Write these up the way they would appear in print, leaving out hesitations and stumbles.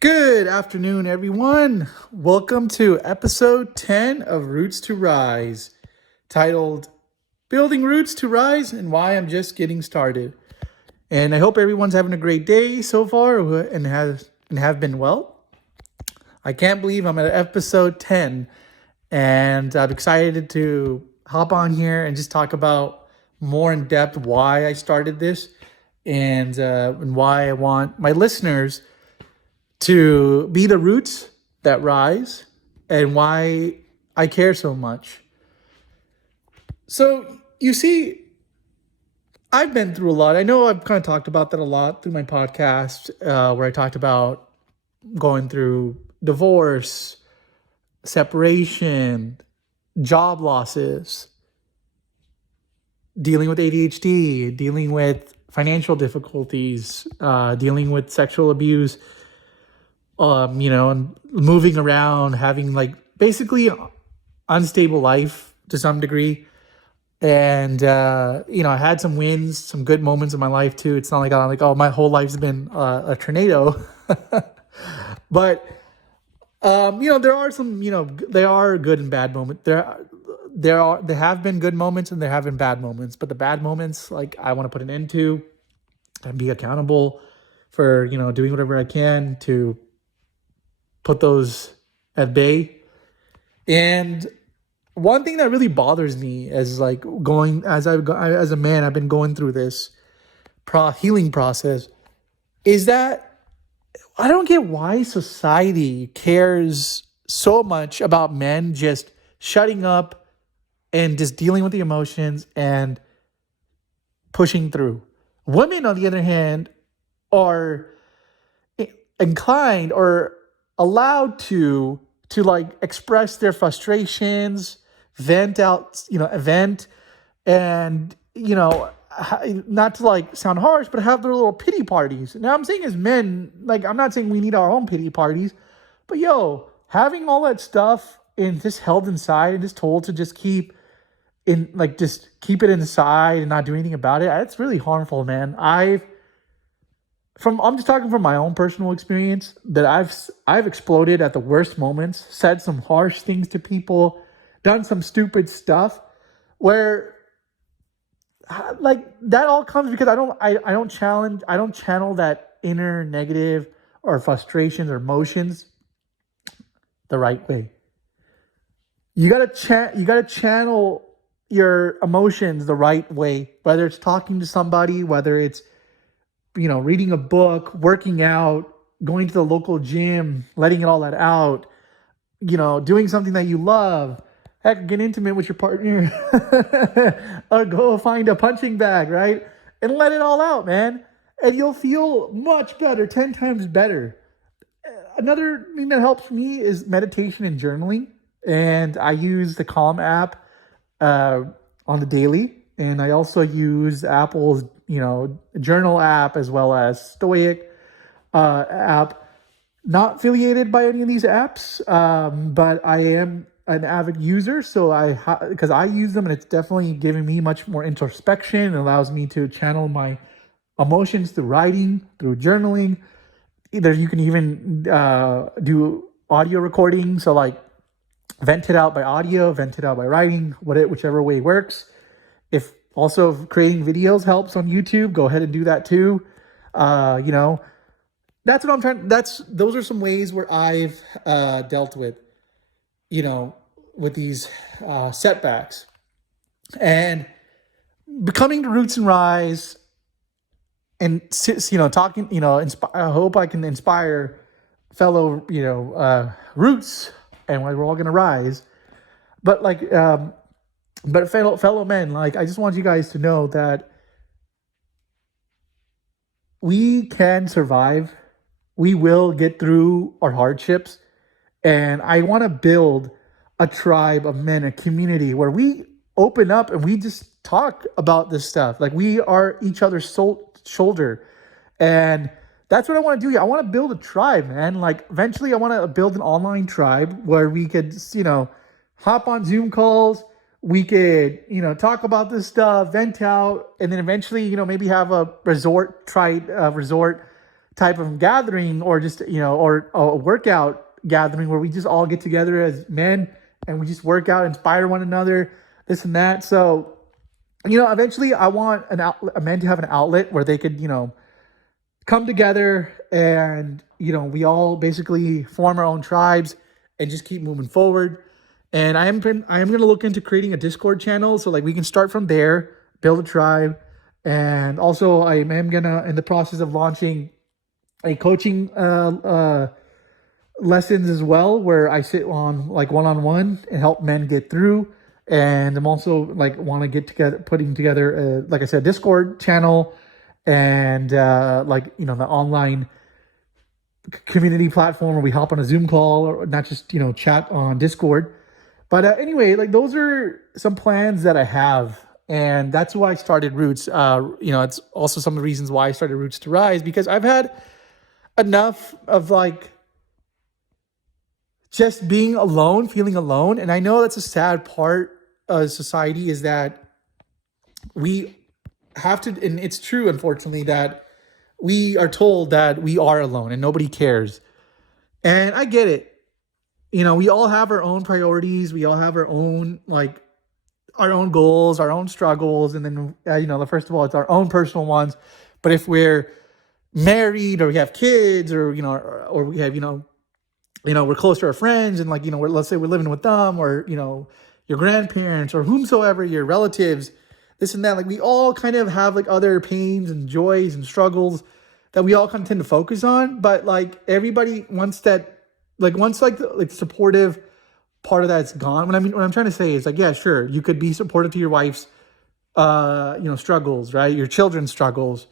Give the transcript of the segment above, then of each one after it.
Good afternoon, everyone. Welcome to episode 10 of Roots to Rise, titled Building Roots to Rise and Why I'm Just Getting Started. And I hope everyone's having a great day so far and have been well. I can't believe I'm at episode 10, and I'm excited to hop on here and just talk about more in depth why I started this and why I want my listeners to be the roots that rise and why I care so much. So, you see, I've been through a lot. I know I've kind of talked about that a lot through my podcast, where I talked about going through divorce, separation, job losses, dealing with ADHD, dealing with financial difficulties, dealing with sexual abuse, and moving around, having like basically unstable life to some degree. And, I had some wins, some good moments in my life too. It's not like I'm like, oh, my whole life's been a tornado. But, there are some, there are good and bad moments. There have been good moments and there have been bad moments, but the bad moments, like, I want to put an end to and be accountable for, doing whatever I can to put those at bay. And one thing that really bothers me is like as a man, I've been going through this healing process, is that I don't get why society cares so much about men just shutting up and just dealing with the emotions and pushing through. Women, on the other hand, are inclined or allowed to like express their frustrations, vent and not to like sound harsh, but have their little pity parties. Now I'm saying as men, like, I'm not saying we need our own pity parties, but having all that stuff and just held inside and just told to just keep it inside and not do anything about it, it's really harmful, man. I'm just talking from my own personal experience that I've exploded at the worst moments, said some harsh things to people, done some stupid stuff where like that all comes because I don't channel that inner negative or frustrations or emotions the right way. You got to channel your emotions the right way, whether it's talking to somebody, whether it's reading a book, working out, going to the local gym, letting it all that out, doing something that you love. Heck, get intimate with your partner or go find a punching bag, right? And let it all out, man. And you'll feel much better, 10 times better. Another thing that helps me is meditation and journaling. And I use the Calm app on the daily. And I also use Apple's, journal app as well as Stoic app. Not affiliated by any of these apps, but I am an avid user. So because I use them, and it's definitely giving me much more introspection. It allows me to channel my emotions through writing, through journaling. Either you can even do audio recording. So like vent it out by audio, vent it out by writing, whichever way works. If also creating videos helps on YouTube, go ahead and do that too. That's what I'm trying. Those are some ways where I've dealt with, with these setbacks, and becoming the Roots and Rise, and talking. I hope I can inspire fellow roots, and we're all gonna rise. But but fellow men, like, I just want you guys to know that we can survive. We will get through our hardships. And I want to build a tribe of men, a community where we open up and we just talk about this stuff. Like, we are each other's shoulder. And that's what I want to do. I want to build a tribe, man. Like, eventually I want to build an online tribe where we could, hop on Zoom calls. We could, talk about this stuff, vent out, and then eventually, maybe have a resort type of gathering, or just, or a workout gathering where we just all get together as men and we just work out, inspire one another, this and that. So, eventually I want a man to have an outlet where they could, come together and, we all basically form our own tribes and just keep moving forward. And I am going to look into creating a Discord channel. So like we can start from there, build a tribe. And also I am going to, in the process of launching a coaching, lessons as well, where I sit on like one-on-one and help men get through. And I'm also like want to get together, putting together, like I said, Discord channel, and the online community platform where we hop on a Zoom call, or not just chat on Discord. But anyway, like those are some plans that I have, and that's why I started Roots. It's also some of the reasons why I started Roots to Rise, because I've had enough of like just being alone, feeling alone. And I know that's a sad part of society, is that we have to, and it's true, unfortunately, that we are told that we are alone and nobody cares. And I get it. We all have our own priorities. We all have our own, like, our own goals, our own struggles. And then, first of all, it's our own personal ones. But if we're married, or we have kids, or, or we have, we're close to our friends, and like, let's say we're living with them, or, your grandparents, or whomsoever, your relatives, this and that. Like we all kind of have like other pains and joys and struggles that we all kind of tend to focus on. But like everybody wants that, like once like the supportive part of that's gone. What I'm trying to say is like, yeah, sure, you could be supportive to your wife's, struggles, right? Your children's struggles.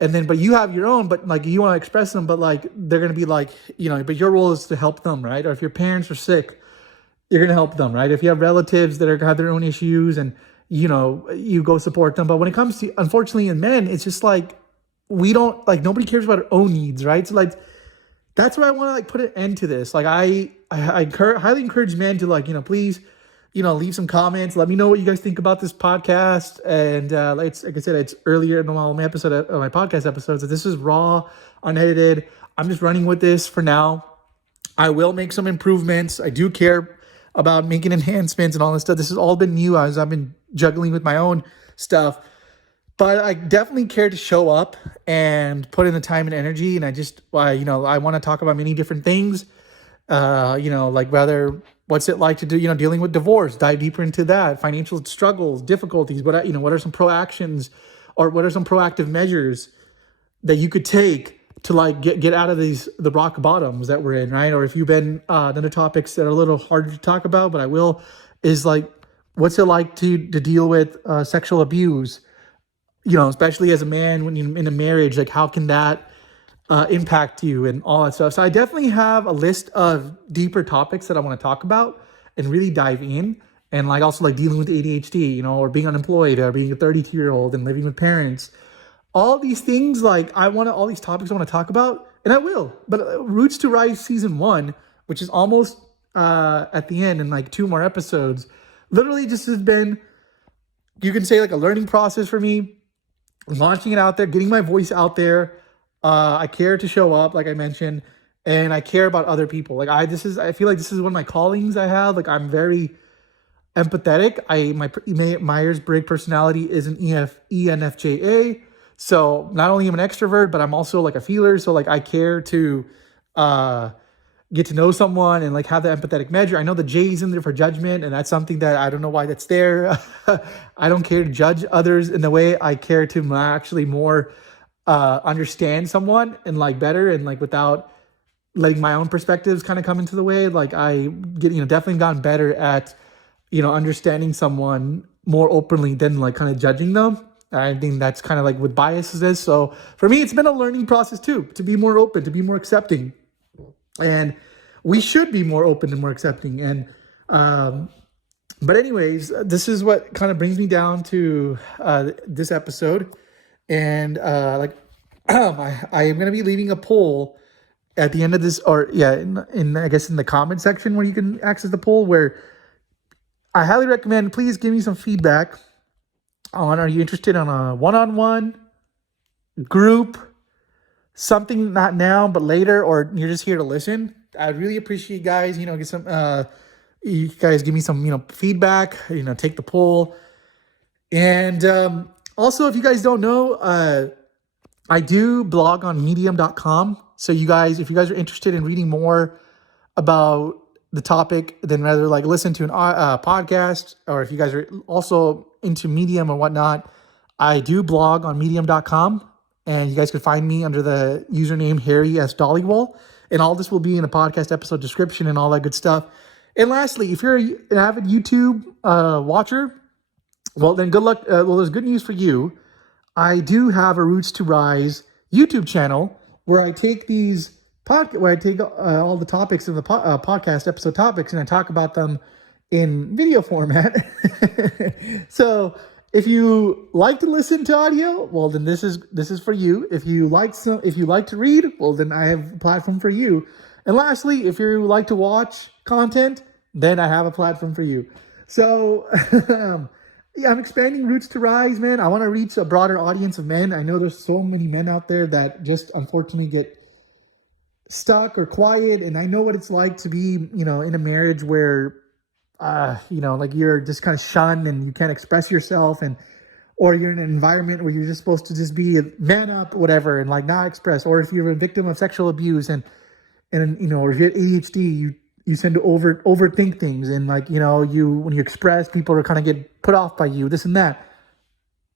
And then, but you have your own, but like you want to express them, but like they're going to be like, but your role is to help them, right? Or if your parents are sick, you're going to help them, right? If you have relatives that have their own issues, and, you go support them. But when it comes to, unfortunately, in men, it's just like, we don't, like, nobody cares about our own needs, right? So like, that's why I want to like put an end to this. Like I highly encourage men to like, please, leave some comments. Let me know what you guys think about this podcast. And it's like I said, it's earlier in my episode, my podcast episodes. This is raw, unedited. I'm just running with this for now. I will make some improvements. I do care about making enhancements and all this stuff. This has all been new as I've been juggling with my own stuff. But I definitely care to show up and put in the time and energy. And I just, I want to talk about many different things. Like whether what's it like to do, dealing with divorce, dive deeper into that, financial struggles, difficulties, what are some proactions, or what are some proactive measures that you could take to like get out of the rock bottoms that we're in, right? Or if you've been other topics that are a little harder to talk about, but I will, is like, what's it like to deal with sexual abuse, especially as a man when you're in a marriage, like how can that impact you and all that stuff. So I definitely have a list of deeper topics that I want to talk about and really dive in. And like also like dealing with ADHD, or being unemployed, or being a 32-year-old and living with parents. All these things, like all these topics I want to talk about, and I will. But Roots to Rise season 1, which is almost at the end, and like 2 more episodes, literally just has been, you can say, like a learning process for me, launching it out there, getting my voice out there. I care to show up, like I mentioned, and I care about other people. Like I feel like this is one of my callings I have. Like I'm very empathetic. My Myers-Briggs personality is an ENFJA. So not only am I an extrovert, but I'm also like a feeler. So like I care to get to know someone and like have the empathetic measure. I know the J's in there for judgment, and that's something that I don't know why that's there. I don't care to judge others in the way I care to actually more understand someone and like better, and like without letting my own perspectives kind of come into the way. Like I get, definitely gotten better at, understanding someone more openly than like kind of judging them. I think that's kind of like what biases is. So for me, it's been a learning process too, to be more open, to be more accepting. And we should be more open and more accepting. And, but anyways, this is what kind of brings me down to this episode. And I am going to be leaving a poll at the end of this, or in I guess in the comment section where you can access the poll, where I highly recommend, please give me some feedback on, are you interested in a one-on-one, group, something not now, but later, or you're just here to listen, I'd really appreciate you guys, get some, you guys give me some, feedback, take the poll. And also, if you guys don't know, I do blog on medium.com. So if you guys are interested in reading more about the topic, then rather like listen to an podcast, or if you guys are also into Medium or whatnot, I do blog on medium.com, and you guys can find me under the username Harry S. Dollywall, and all this will be in a podcast episode description and all that good stuff. And lastly, if you're an avid YouTube watcher, well, then good luck. Well, there's good news for you. I do have a Roots to Rise YouTube channel where I take all the topics of the podcast episode topics, and I talk about them in video format. So if you like to listen to audio, well, then this is for you. If you like to read, well, then I have a platform for you. And lastly, if you like to watch content, then I have a platform for you. So yeah, I'm expanding Roots to Rise, man. I want to reach a broader audience of men. I know there's so many men out there that just unfortunately get stuck or quiet. And I know what it's like to be, in a marriage where, like you're just kind of shunned and you can't express yourself, or you're in an environment where you're just supposed to just be a man up, whatever, and like not express. Or if you're a victim of sexual abuse and or if you have ADHD, you tend to overthink things, and like, when you express, people are kind of get put off by you, this and that.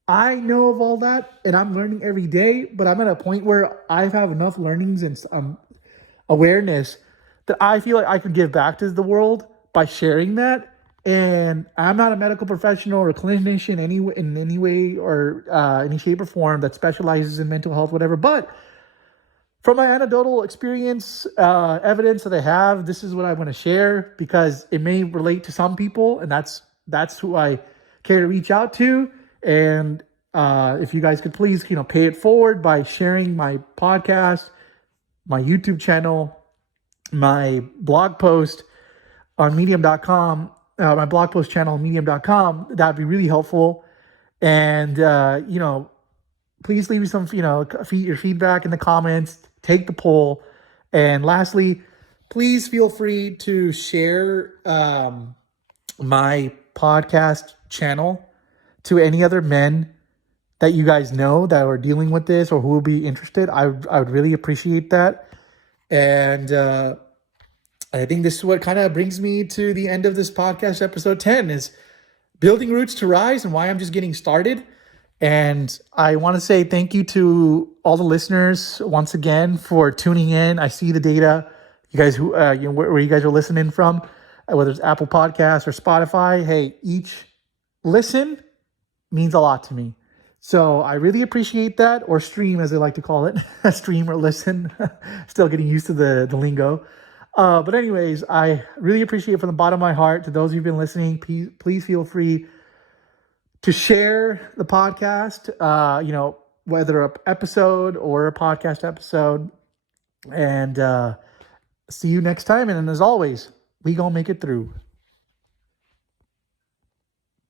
I know of all that, and I'm learning every day, but I'm at a point where I have enough learnings and awareness that I feel like I could give back to the world by sharing that. And I'm not a medical professional or a clinician in any way or any shape or form that specializes in mental health, whatever, but from my anecdotal experience, evidence that I have, this is what I want to share, because it may relate to some people, and that's who I care to reach out to. And if you guys could please, pay it forward by sharing my podcast, my YouTube channel, my blog post on medium.com, my blog post channel on medium.com, that'd be really helpful. And, please leave me some, your feedback in the comments. Take the poll. And lastly, please feel free to share my podcast channel to any other men that you guys know that are dealing with this or who will be interested. I would really appreciate that. And I think this is what kind of brings me to the end of this podcast, episode 10, is building Roots to Rise and why I'm just getting started. And I want to say thank you to all the listeners once again for tuning in. I see the data. You guys where you guys are listening from, whether it's Apple Podcasts or Spotify. Hey, each listen means a lot to me. So I really appreciate that, or stream as they like to call it, stream or listen. Still getting used to the lingo. But anyways, I really appreciate it from the bottom of my heart. To those who've been listening, please feel free to share the podcast, whether an episode or a podcast episode. And see you next time. And as always, we gonna make it through.